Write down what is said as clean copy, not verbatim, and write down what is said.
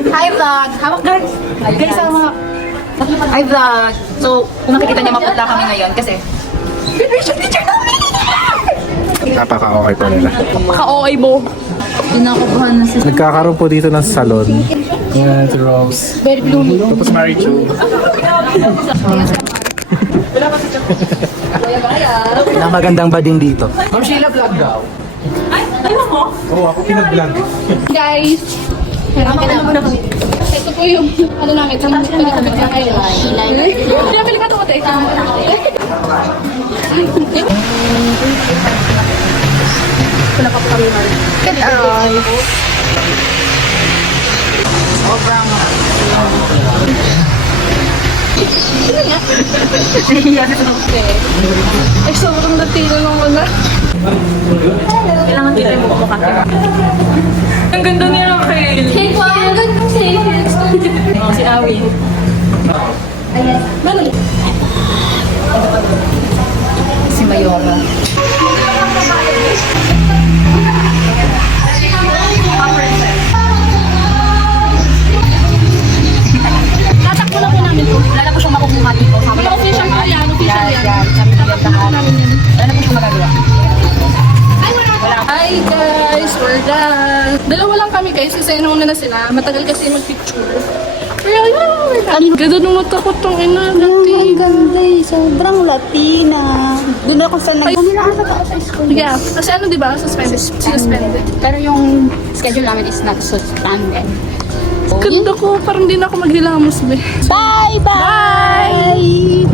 Hi vlog! Hawak guys! Guys, hawak! Hi vlog! So, kung nakikita niya maputla kami ngayon kasi graduation picture namin! Napaka-okay po nila. Ka-okay mo. Pinakabahan na si Nagkakaroon po dito ng salon. Yan, si Rose. Very blue. Tapos Marichu. Na magandang bading dito. Ma'am Sheila vlog daw. Ayun mo. Oo, ako pinag-vlog. Guys. Ito po yung ano namin. Sa pagkakabit na kayo. Pinapili ka ito ko tayo. Wala pa po kami Mari. Ay, sobrang latino ng mga. Kailangan dito yung mukha ka. Ang ganda ni Raquel. Hey, wow! Ang ganda si Awi. Si Mayora. Tatakbo na po namin po. Wala na po siyang makukuha dito. Pero official po yan. Official yan. Tatakbo na namin yun. Wala na po siyang magagawa. Hi guys, we're done. Dalawa lang kami guys kasi nauna na sila. Matagal kasi mag-picture. Pero yun, ganda nung matakot tong ina. Ang ganda eh. Sobrang Latina. Doon ako sa nag... Pumilaan sa tao sa school. Yeah, kasi ano diba, suspended. Pero yung schedule namin is not suspended. Ganda ko, parang di na ako maghilamos be. Bye! Bye!